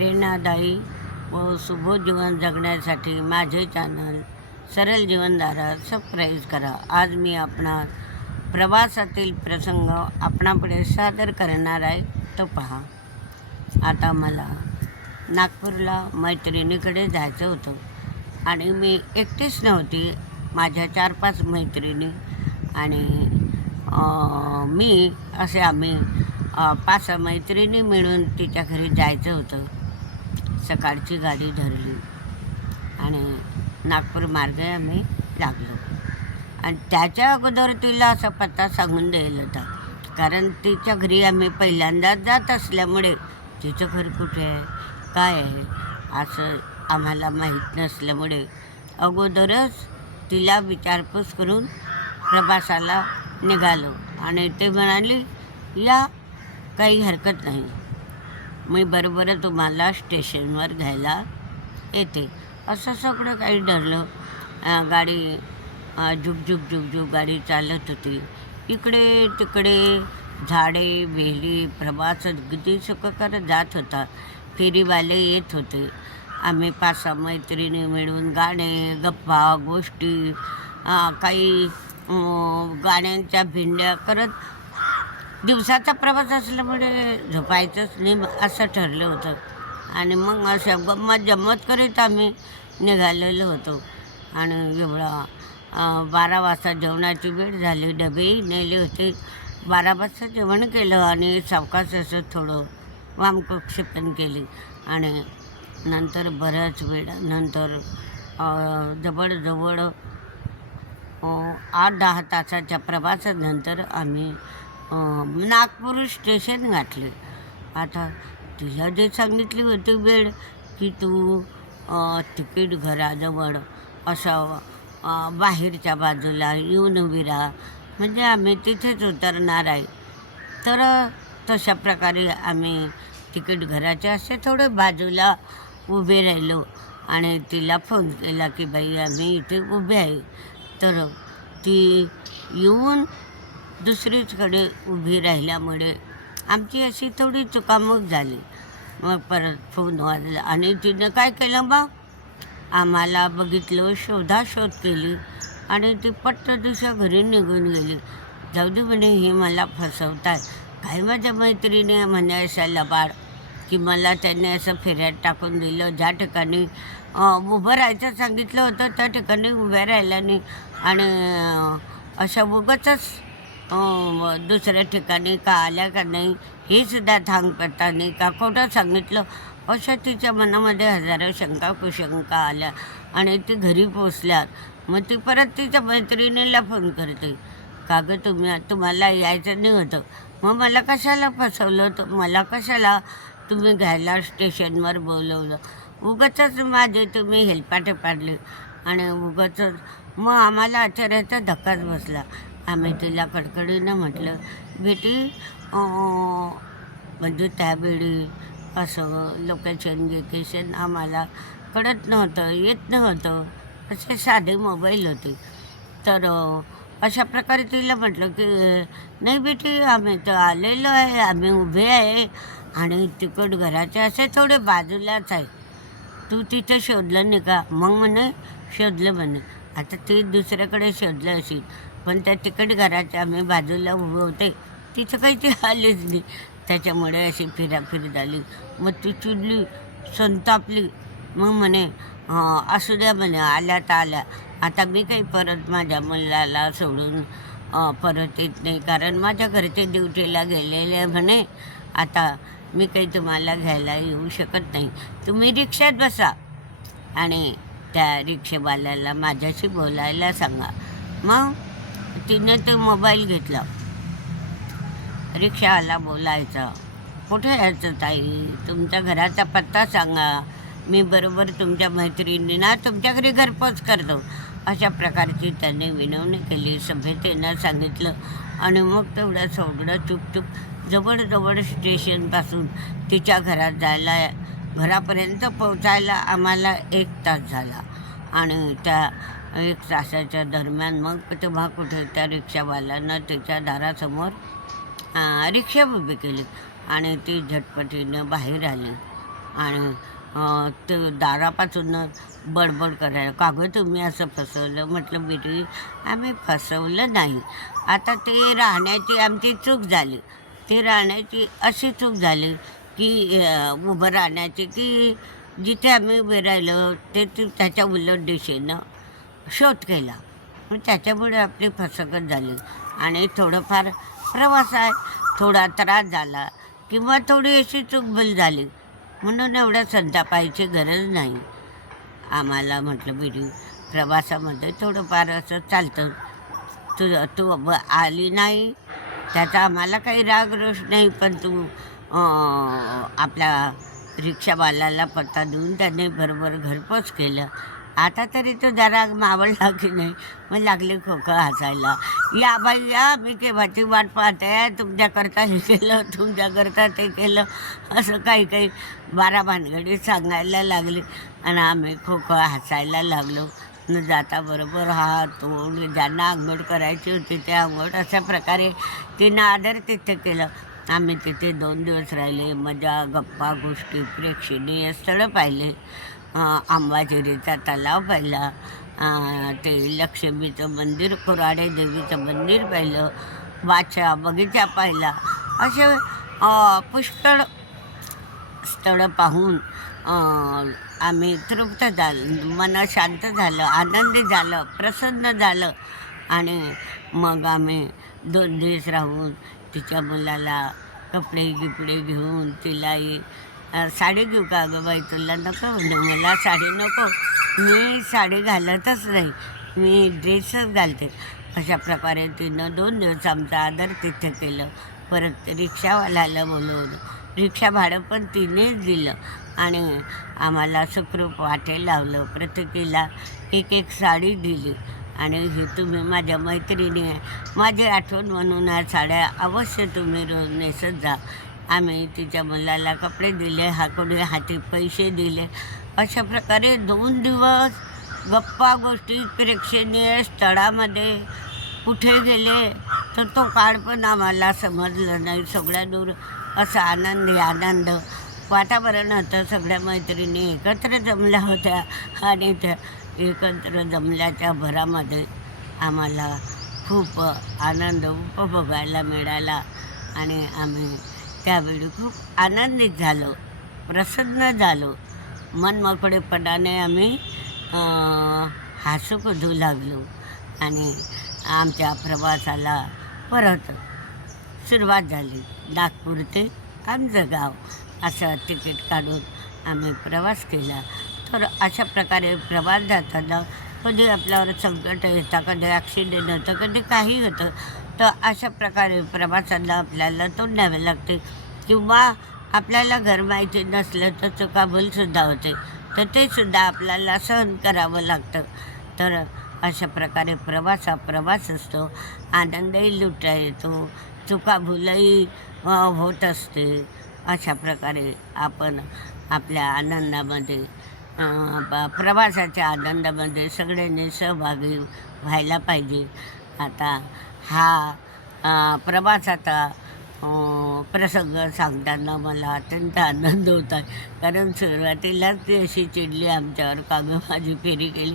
प्रेरणादायी व सुबोध जीवन जगण्यासाठी माझे चॅनल सरळ जीवनधारा सबस्क्राईब करा. आज मी आपणा प्रवासातील प्रसंग आपणापुढे सादर करणार आहे. तो पहा. आता मला नागपूरला मैत्रिणीकडे जायचं होतं आणि मी एकटीच नव्हती. माझ्या चार पाच मैत्रिणी आणि मी असे आम्ही पाच मैत्रिणी मिळून तिच्या घरी जायचं होतं. सकाळची गाडी धरली आणि नागपूर मार्गे आम्ही लागलो. आणि त्याच्या अगोदर तिला असा पत्ता सांगून द्यायला होता कारण तिच्या घरी आम्ही पहिल्यांदाच जात असल्यामुळे तिचं घर कुठे आहे? काय आहे? असं आम्हाला माहीत नसल्यामुळे अगोदरच तिला विचारपूस करून प्रवासाला निघालो. आणि ते म्हणाली या काही हरकत नाही. मी बरोबर तुम्हाला स्टेशनवर घ्यायला येते. असं सगळं काही ठरलं. गाडी झुकझुक झुक झुक झुक गाडी चालत होती. इकडे तिकडे झाडे वेली प्रवास अगदी सुखकर जात होता. फेरीवाले येत होते. आम्ही पाच सहा मैत्रिणी मिळून गाणे गप्पा गोष्टी काही गाण्यांच्या भिंड्या करत दिवसाचा प्रवास असल्यामुळे झोपायचंच नाही असं ठरलं होतं. आणि मग असं गमत जम्मत करीत आम्ही निघालेलो होतो. आणि एवढा बारा वाजता जेवणाची वेळ झाली. डबेही नेले होते. बारा वाजता जेवण केलं आणि सावकाश असं थोडं वामकुक्षेपण केली. आणि नंतर बऱ्याच वेळानंतर नंतर जवळजवळ आठ दहा तासाच्या प्रवासानंतर आम्ही नागपूर स्टेशन गाठले आता तिला जे सांगितली होती वेळ की तू तिकीट घराजवळ असं बाहेरच्या बाजूला येऊन उभी राहा. म्हणजे आम्ही तिथेच उतरणार आहे. तर तशा प्रकारे आम्ही तिकीट घराचे असे थोडे बाजूला उभे राहिलो. आणि तिला फोन केला की बाई आम्ही इथे उभे आहे. तर ती येऊन दुसरीचकडे उभी राहिल्यामुळे आमची अशी थोडी चुकामक झाली. मग परत फोन वाजला आणि तिनं काय केलं बा? आम्हाला बघितलं शोधाशोध केली आणि ती पट्ट दिशा घरी निघून गेली. जाऊ दे म्हणे हे मला फसवतात काय माझ्या मैत्रिणी म्हणे अशा लबाड? की मला त्यांनी असं फिर्याद टाकून दिलं. ज्या ठिकाणी उभं राहायचं सांगितलं होतं त्या ठिकाणी उभ्या राहिल्या नाही आणि अशा उगतच दुसऱ्या ठिकाणी का आल्या का नाही हे सुद्धा थांग पत्ता नाही का? खोटं सांगितलं अशा तिच्या मनामध्ये हजारो शंका कुशंका आल्या आणि ती घरी पोचल्या मग ती परत तिच्या मैत्रिणीला फोन करते. का गं तुम्ही तुम्हाला यायचं नाही होतं. मग मला कशाला फसवलं होतं? मला कशाला तुम्ही घ्यायला स्टेशनवर बोलवलं? उगाचच माझे तुम्ही हेलपाटे पाडले आणि उगाचच मग आम्हाला आश्चर्याचा धक्काच बसला. आम्ही तिला कडकडीनं म्हटलं बेटी म्हणजे त्यावेळी असं लोकेशन गिकेशन आम्हाला कळत नव्हतं येत नव्हतं. असे साधे मोबाईल होते. तर अशा प्रकारे तिला म्हटलं की नाही बेटी आम्ही तर आलेलो आहे आम्ही उभे आहे आणि तिकट घराचे असे थोडे बाजूलाच आहे. तू तिथे शोधलं नाही का? मग म्हणे शोधलं म्हणे. आता ती दुसऱ्याकडे शोधलं असेल. पण त्या तिकट घराच्या आम्ही बाजूला उभे होते. तिथं काही ती आलीच नाही. त्याच्यामुळे अशी फिराफिर झाली. मग ती चिडली संतापली. मग म्हणे असू द्या म्हणे आल्या तर आल्या. आता मी काही परत माझ्या मुलाला सोडून परत येत नाही. कारण माझ्या घरचे ड्युटीला गेलेले म्हणे. आता मी काही तुम्हाला घ्यायला येऊ शकत नाही. तुम्ही रिक्षात बसा आणि त्या रिक्षेवाल्याला माझ्याशी बोलायला सांगा. मग तिने ते मोबाईल घेतला. रिक्षावाला बोलायचा कुठे यायचं ताई? तुमच्या घराचा पत्ता सांगा. मी बरोबर तुमच्या मैत्रिणींना तुमच्या घरी घरपोच करतो. अशा प्रकारची त्याने विनवणी केली. सभ्यतेनं सांगितलं. आणि मग तेवढं सगळं चुपचूप जवळजवळ स्टेशनपासून तिच्या घरात जायला घरापर्यंत पोचायला आम्हाला एक तास झाला. आणि त्या एक तासाच्या दरम्यान मग तेव्हा कुठे त्या रिक्षावाल्यानं त्याच्या दारासमोर रिक्षा उभी केली आणि ती झटपटीनं बाहेर आली. आणि ते दारापासून बडबड करायला का गं तुम्ही असं फसवलं? म्हटलं बिरी आम्ही फसवलं नाही. आता ते राहण्याची आमची चूक झाली. ते राहण्याची अशी चूक झाली की उभं राहण्याची की जिथे आम्ही उभे राहिलो ते ते त्याच्या उलट दिशेनं शोध केला. मग त्याच्यामुळे आपली फसगत झाली. आणि थोडंफार प्रवास आहे. थोडा त्रास झाला किंवा थोडी अशी चूकभूल झाली. म्हणून एवढं संतापायची गरज नाही. आम्हाला म्हटलं बिडी प्रवासामध्ये थोडंफार असं चालतं. तू तू आली नाही. त्याचा आम्हाला काही राग रोष नाही. पण तू आपल्या रिक्षावाल्याला पत्ता देऊन त्याने बरोबर घरपोच केलं. आता तरी तो जरा मावळला की नाही. मग लागले खोकं हसायला. या बाई या मी केव्हाची वाट पाहते. तुमच्याकरता हे केलं तुमच्याकरता ते केलं. असं काही काही बारा भानगडी सांगायला लागली. आणि आम्ही खोकं हसायला लागलो. न जाता बरोबर हा तोंड ज्यांना आंघोळ करायची होती ते आंघोळ अशा प्रकारे तिनं आदर तिथे केलं. आम्ही तिथे दोन दिवस राहिले. मजा गप्पा गोष्टी प्रेक्षणीय स्थळं पाहिले. आंबाझरीचा तलाव पाहिला. ते लक्ष्मीचं मंदिर कुराडे देवीचं मंदिर पाहिलं. वाचा बगीचा पाहिला. असे पुष्कळ स्थळं पाहून आम्ही तृप्त झालं. मन शांत झालं आनंदी झालं प्रसन्न झालं. आणि मग आम्ही दोन दिवस राहून तिच्या मुलाला कपडे गिपडे घेऊन तिलाही साडी घेऊ का गं बाई? तुला नको म्हणे मला साडी नको. मी साडी घालतच नाही. मी ड्रेसच घालते. अशा प्रकारे तिनं दोन दिवस आमचा आदर तिथे केलं. परत रिक्षावाल्याला बोलवलं रिक्षा भाडं पण तिनेच दिलं. आणि आम्हाला सुखरूप वाटे लावलं. प्रत्येकीला एक एक साडी दिली. आणि हे तुम्ही माझ्या मैत्रिणी आहे. माझी आठवण म्हणून ह्या साड्या अवश्य तुम्ही रोज नेसत जा. आम्ही तिच्या मुलाला कपडे दिले हा हाती पैसे दिले. अशा प्रकारे दोन दिवस गप्पा गोष्टी प्रेक्षणीय स्थळामध्ये कुठे गेले तर तो काळ पण आम्हाला समजलं नाही. सगळ्या दूर असा आनंदी आनंद. वातावरण होतं. सगळ्या मैत्रिणी एकत्र जमल्या होत्या आणि त्या एकत्र जमल्याच्या भरामध्ये आम्हाला खूप आनंद उपभोगायला मिळाला आणि आम्ही त्यावेळी खूप आनंदित झालो प्रसन्न झालो. मनमोकळेपणाने आम्ही हसू कुदू लागलो आणि आमच्या प्रवासाला परत सुरुवात झाली. नागपूर ते आमचं गाव असं तिकीट काढून आम्ही प्रवास केला. तर अशा प्रकारे प्रवास जाताना कधी आपल्यावर संकट येतं कधी ॲक्सिडेंट होतं कधी काही होतं तर अशा प्रकारे प्रवासाला आपल्याला तोंड द्यावे लागते. किंवा आपल्याला घर माहिती नसलं तर चुकाभूलसुद्धा होते. तर ते सुद्धा आपल्याला सहन करावं लागतं. तर अशा प्रकारे प्रवास हा प्रवास असतो. आनंदही लुटता येतो. चुकाभूलही होत असते. अशा प्रकारे आपण आपल्या आनंदामध्ये प्रवासाच्या आनंदामध्ये सगळ्यांनी सहभागी व्हायला पाहिजे. आता हा प्रवासाचा हो, प्रसंग सांगताना मला अत्यंत आनंद होत आहे. कारण सुरुवातीलाच ती अशी चिडली आमच्यावर का माझी फेरी केली.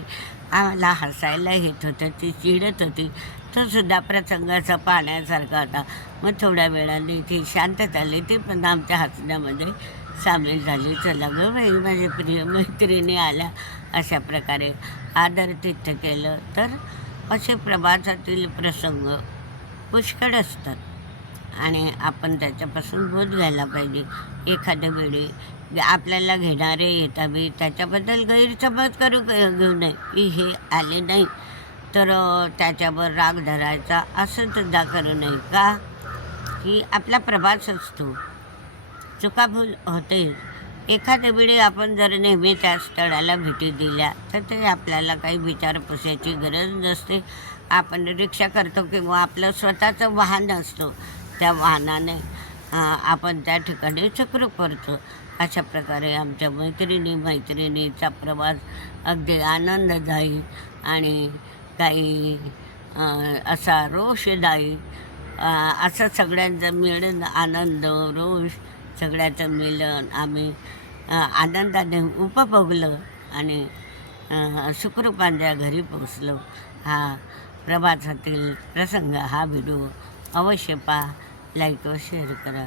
आम्हाला हसायला येत होतं ती चिडत होती. तो सुद्धा प्रसंग असा पाहण्यासारखा होता. मग थोड्या वेळाने ती शांत झाली ती पण आमच्या हसण्यामध्ये सामील झाली. चला गं बाई माझ्या प्रिय मैत्रिणी आल्या. अशा प्रकारे आदर तिथं केलं. तर असे प्रवासातील प्रसंग पुष्कळ असतात. आणि आपण त्याच्यापासून बोध घ्यायला पाहिजे. एखाद्या वेळी आपल्याला घेणारे येतावे त्याच्याबद्दल गैरसमज करू घेऊ नये. की हे आले नाही तर त्याच्यावर राग धरायचा असं सुद्धा करू नये. का? की आपला प्रवास असतो. चुकाभूल होते. एखाद्या वेळी आपण जर नेहमी त्या स्थळाला भेटी दिल्या तर ते आपल्याला काही विचारपुसायची गरज नसते. आपण रिक्षा करतो किंवा आपलं स्वतःचं वाहन असतो त्या वाहनाने आपण त्या ठिकाणी चक्र करतो. अशा प्रकारे आमच्या मैत्रिणी मैत्रिणीचा प्रवास अगदी आनंददायी आणि काही असा रोषदायी असं सगळ्यांचं मिळून आनंद रोष सगळ्याचं मिलन आम्ही आनंदाने उपभोगलं आणि सुखरूपांच्या घरी पोचलो हा प्रवासातील प्रसंग हा व्हिडिओ अवश्य पहा. लाईक व शेअर करा.